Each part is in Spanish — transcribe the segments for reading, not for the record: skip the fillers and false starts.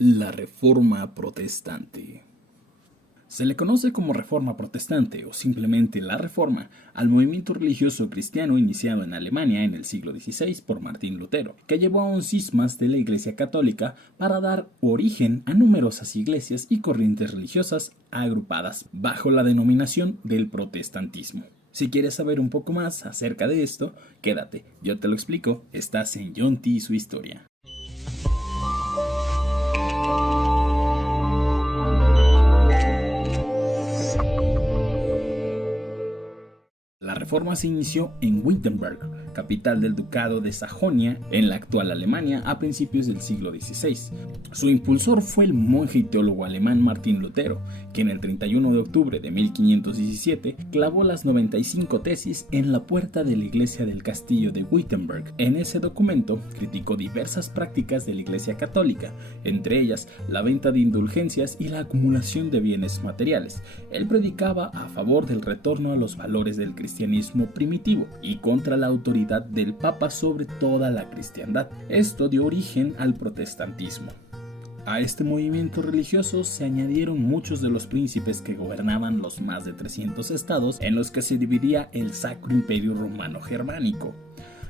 La Reforma Protestante. Se le conoce como Reforma Protestante o simplemente la Reforma al movimiento religioso cristiano iniciado en Alemania en el siglo XVI por Martín Lutero, que llevó a un cismas de la Iglesia Católica para dar origen a numerosas iglesias y corrientes religiosas agrupadas bajo la denominación del protestantismo. Si quieres saber un poco más acerca de esto, quédate, yo te lo explico, estás en John T y su historia. La reforma se inició en Wittenberg, capital del Ducado de Sajonia, en la actual Alemania, a principios del siglo XVI. Su impulsor fue el monje y teólogo alemán Martín Lutero, quien el 31 de octubre de 1517 clavó las 95 tesis en la puerta de la iglesia del castillo de Wittenberg. En ese documento criticó diversas prácticas de la Iglesia Católica, entre ellas la venta de indulgencias y la acumulación de bienes materiales. Él predicaba a favor del retorno a los valores del cristianismo primitivo y contra la autoridad del Papa sobre toda la cristiandad. Esto dio origen al protestantismo. A este movimiento religioso se añadieron muchos de los príncipes que gobernaban los más de 300 estados en los que se dividía el Sacro Imperio Romano Germánico.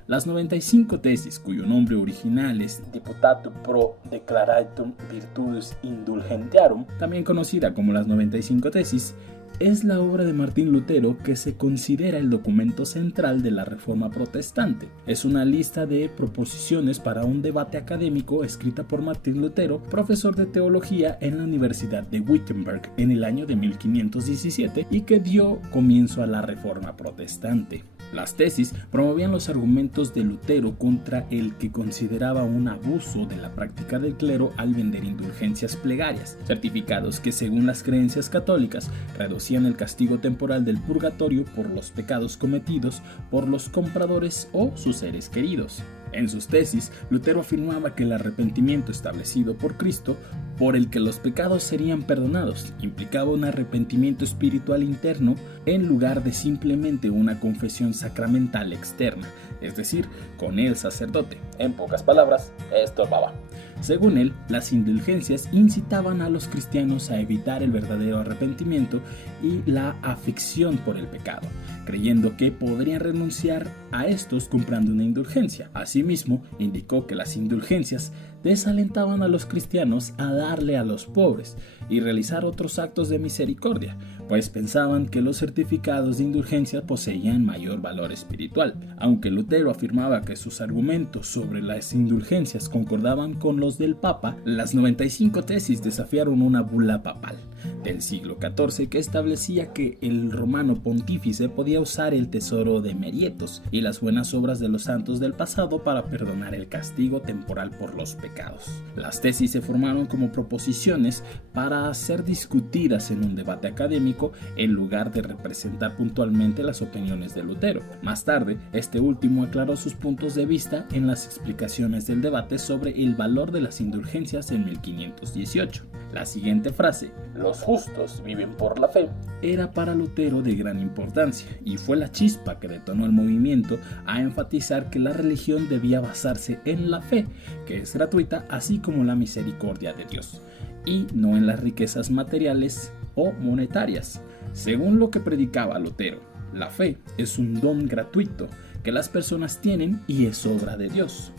Las 95 tesis, cuyo nombre original es Deputatum pro Declaratum Virtutis Indulgentiarum, también conocida como las 95 tesis, es la obra de Martín Lutero que se considera el documento central de la Reforma Protestante. Es una lista de proposiciones para un debate académico escrita por Martín Lutero, profesor de teología en la Universidad de Wittenberg en el año de 1517 y que dio comienzo a la Reforma Protestante. Las tesis promovían los argumentos de Lutero contra el que consideraba un abuso de la práctica del clero al vender indulgencias plegarias, certificados que según las creencias católicas reducían el castigo temporal del purgatorio por los pecados cometidos por los compradores o sus seres queridos. En sus tesis, Lutero afirmaba que el arrepentimiento establecido por Cristo, por el que los pecados serían perdonados, implicaba un arrepentimiento espiritual interno en lugar de simplemente una confesión sacramental externa, es decir, con el sacerdote. En pocas palabras, estorbaba. Según él, las indulgencias incitaban a los cristianos a evitar el verdadero arrepentimiento y la aflicción por el pecado, creyendo que podrían renunciar a estos comprando una indulgencia. Asimismo, indicó que las indulgencias desalentaban a los cristianos a darle a los pobres y realizar otros actos de misericordia, pues pensaban que los certificados de indulgencia poseían mayor valor espiritual. Aunque Lutero afirmaba que sus argumentos sobre las indulgencias concordaban con los del Papa, las 95 tesis desafiaron una bula papal del siglo XIV que establecía que el romano pontífice podía usar el tesoro de Merietos y las buenas obras de los santos del pasado para perdonar el castigo temporal por los pecados. Las tesis se formaron como proposiciones para ser discutidas en un debate académico en lugar de representar puntualmente las opiniones de Lutero. Más tarde, este último aclaró sus puntos de vista en las explicaciones del debate sobre el valor de las indulgencias en 1518. La siguiente frase, "Los justos viven por la fe", era para Lutero de gran importancia y fue la chispa que detonó el movimiento a enfatizar que la religión debía basarse en la fe, que es gratuita, así como la misericordia de Dios, y no en las riquezas materiales o monetarias. Según lo que predicaba Lutero, la fe es un don gratuito que las personas tienen y es obra de Dios.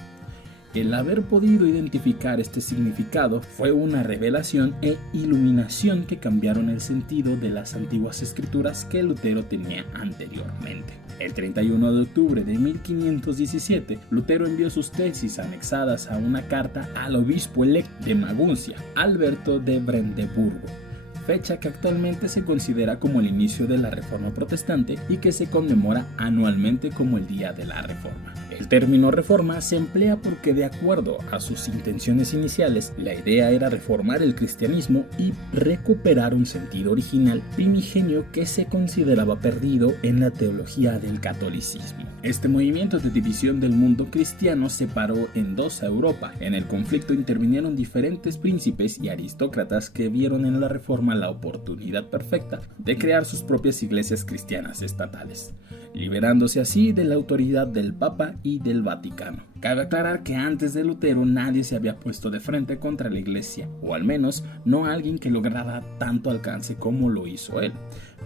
El haber podido identificar este significado fue una revelación e iluminación que cambiaron el sentido de las antiguas escrituras que Lutero tenía anteriormente. El 31 de octubre de 1517, Lutero envió sus tesis anexadas a una carta al obispo electo de Maguncia, Alberto de Brandeburgo, fecha que actualmente se considera como el inicio de la Reforma Protestante y que se conmemora anualmente como el Día de la Reforma. El término reforma se emplea porque, de acuerdo a sus intenciones iniciales, la idea era reformar el cristianismo y recuperar un sentido original primigenio que se consideraba perdido en la teología del catolicismo. Este movimiento de división del mundo cristiano separó en dos a Europa. En el conflicto intervinieron diferentes príncipes y aristócratas que vieron en la reforma la oportunidad perfecta de crear sus propias iglesias cristianas estatales, liberándose así de la autoridad del Papa y del Vaticano. Cabe aclarar que antes de Lutero nadie se había puesto de frente contra la Iglesia, o al menos no alguien que lograra tanto alcance como lo hizo él.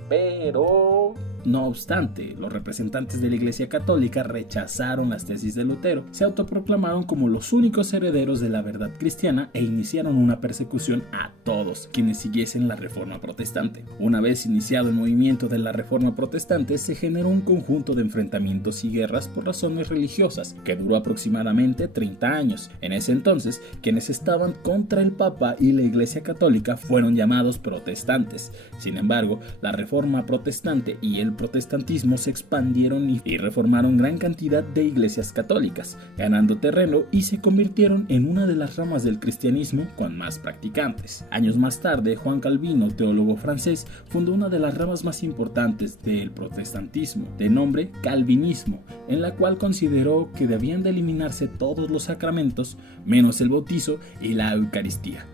Pero, no obstante, los representantes de la Iglesia Católica rechazaron las tesis de Lutero, se autoproclamaron como los únicos herederos de la verdad cristiana e iniciaron una persecución a todos quienes siguiesen la Reforma Protestante. Una vez iniciado el movimiento de la Reforma Protestante, se generó un conjunto de enfrentamientos y guerras por razones religiosas que duró aproximadamente 30 años. En ese entonces, quienes estaban contra el Papa y la Iglesia Católica fueron llamados protestantes. Sin embargo, la Reforma Protestante y el protestantismo se expandieron y reformaron gran cantidad de iglesias católicas, ganando terreno y se convirtieron en una de las ramas del cristianismo con más practicantes. Años más tarde, Juan Calvino, teólogo francés, fundó una de las ramas más importantes del protestantismo, de nombre calvinismo, en la cual consideró que debían de eliminarse todos los sacramentos, menos el bautizo y la Eucaristía,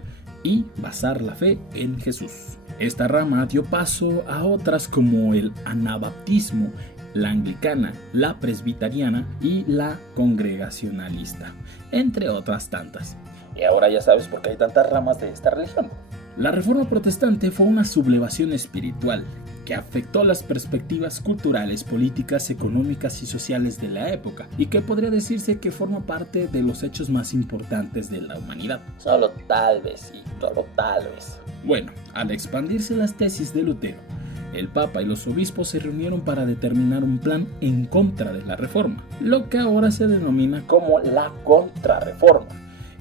y basar la fe en Jesús. Esta rama dio paso a otras como el anabaptismo, la anglicana, la presbiteriana y la congregacionalista, entre otras tantas. Y ahora ya sabes por qué hay tantas ramas de esta religión. La Reforma Protestante fue una sublevación espiritual que afectó las perspectivas culturales, políticas, económicas y sociales de la época, y que podría decirse que forma parte de los hechos más importantes de la humanidad. Solo tal vez, Bueno, al expandirse las tesis de Lutero, el Papa y los obispos se reunieron para determinar un plan en contra de la Reforma, lo que ahora se denomina como la Contrarreforma.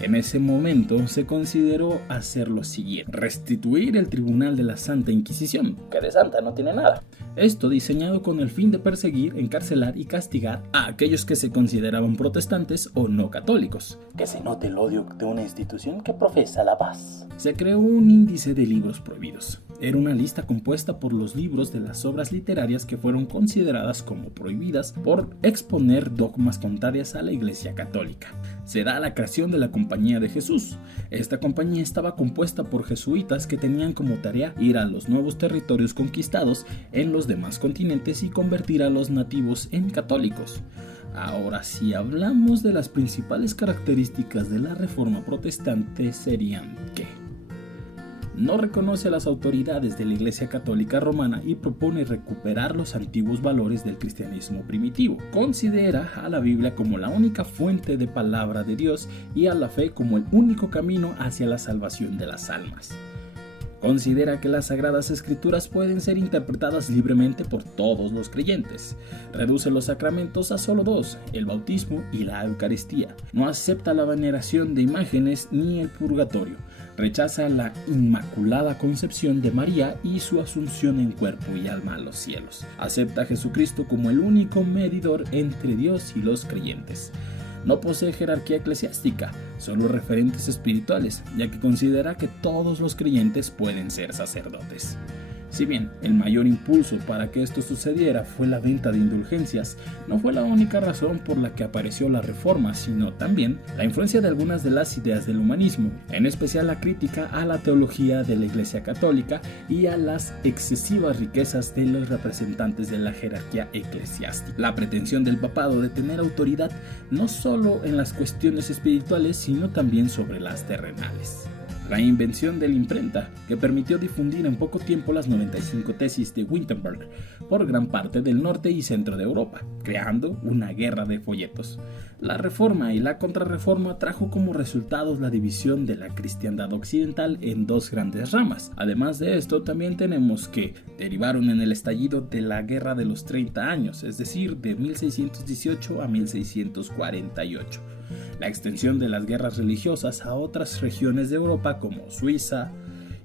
En ese momento se consideró hacer lo siguiente: restituir el Tribunal de la Santa Inquisición, que de santa no tiene nada. Esto diseñado con el fin de perseguir, encarcelar y castigar a aquellos que se consideraban protestantes o no católicos. Que se note el odio de una institución que profesa la paz. Se creó un índice de libros prohibidos. Era una lista compuesta por los libros de las obras literarias que fueron consideradas como prohibidas por exponer dogmas contrarias a la Iglesia Católica. Se da la creación de la Compañía de Jesús. Esta compañía estaba compuesta por jesuitas que tenían como tarea ir a los nuevos territorios conquistados en los demás continentes y convertir a los nativos en católicos. Ahora, si hablamos de las principales características de la Reforma Protestante, serían que no reconoce a las autoridades de la Iglesia Católica Romana y propone recuperar los antiguos valores del cristianismo primitivo. Considera a la Biblia como la única fuente de palabra de Dios y a la fe como el único camino hacia la salvación de las almas. Considera que las Sagradas Escrituras pueden ser interpretadas libremente por todos los creyentes. Reduce los sacramentos a solo dos, el bautismo y la Eucaristía. No acepta la veneración de imágenes ni el purgatorio. Rechaza la Inmaculada Concepción de María y su asunción en cuerpo y alma a los cielos. Acepta a Jesucristo como el único medidor entre Dios y los creyentes. No posee jerarquía eclesiástica, solo referentes espirituales, ya que considera que todos los creyentes pueden ser sacerdotes. Si bien el mayor impulso para que esto sucediera fue la venta de indulgencias, no fue la única razón por la que apareció la Reforma, sino también la influencia de algunas de las ideas del humanismo, en especial la crítica a la teología de la Iglesia Católica y a las excesivas riquezas de los representantes de la jerarquía eclesiástica. La pretensión del papado de tener autoridad no solo en las cuestiones espirituales, sino también sobre las terrenales. La invención de la imprenta, que permitió difundir en poco tiempo las 95 tesis de Wittenberg por gran parte del norte y centro de Europa, creando una guerra de folletos. La Reforma y la Contrarreforma trajo como resultados la división de la cristiandad occidental en dos grandes ramas. Además de esto, también tenemos que derivaron en el estallido de la Guerra de los 30 años, es decir, de 1618 a 1648. La extensión de las guerras religiosas a otras regiones de Europa como Suiza,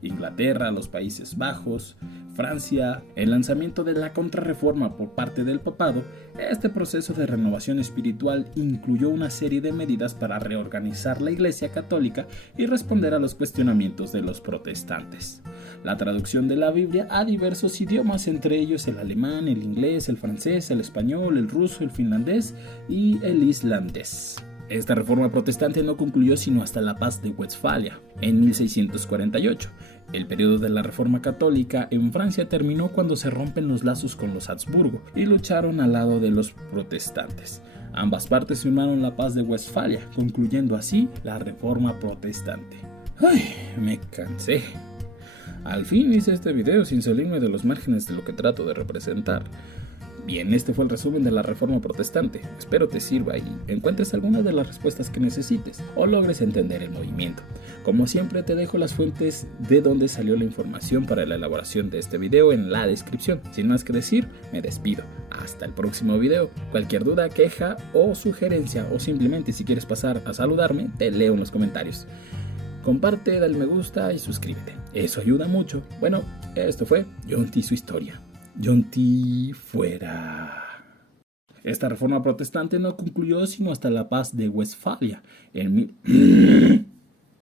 Inglaterra, los Países Bajos, Francia, el lanzamiento de la Contrarreforma por parte del papado. Este proceso de renovación espiritual incluyó una serie de medidas para reorganizar la Iglesia Católica y responder a los cuestionamientos de los protestantes. La traducción de la Biblia a diversos idiomas, entre ellos el alemán, el inglés, el francés, el español, el ruso, el finlandés y el islandés. Esta reforma protestante no concluyó sino hasta la Paz de Westfalia, en 1648. El periodo de la Reforma Católica en Francia terminó cuando se rompen los lazos con los Habsburgo y lucharon al lado de los protestantes. Ambas partes firmaron la paz de Westfalia, concluyendo así la Reforma Protestante. ¡Ay! Me cansé. Al fin hice este video sin salirme de los márgenes de lo que trato de representar. Bien, este fue el resumen de la Reforma Protestante. Espero te sirva y encuentres alguna de las respuestas que necesites o logres entender el movimiento. Como siempre, te dejo las fuentes de donde salió la información para la elaboración de este video en la descripción. Sin más que decir, me despido. Hasta el próximo video. Cualquier duda, queja o sugerencia o simplemente si quieres pasar a saludarme, te leo en los comentarios. Comparte, dale me gusta y suscríbete. Eso ayuda mucho. Bueno, esto fue Jonty y su historia. Jonty fuera. Esta reforma protestante no concluyó sino hasta la paz de Westfalia en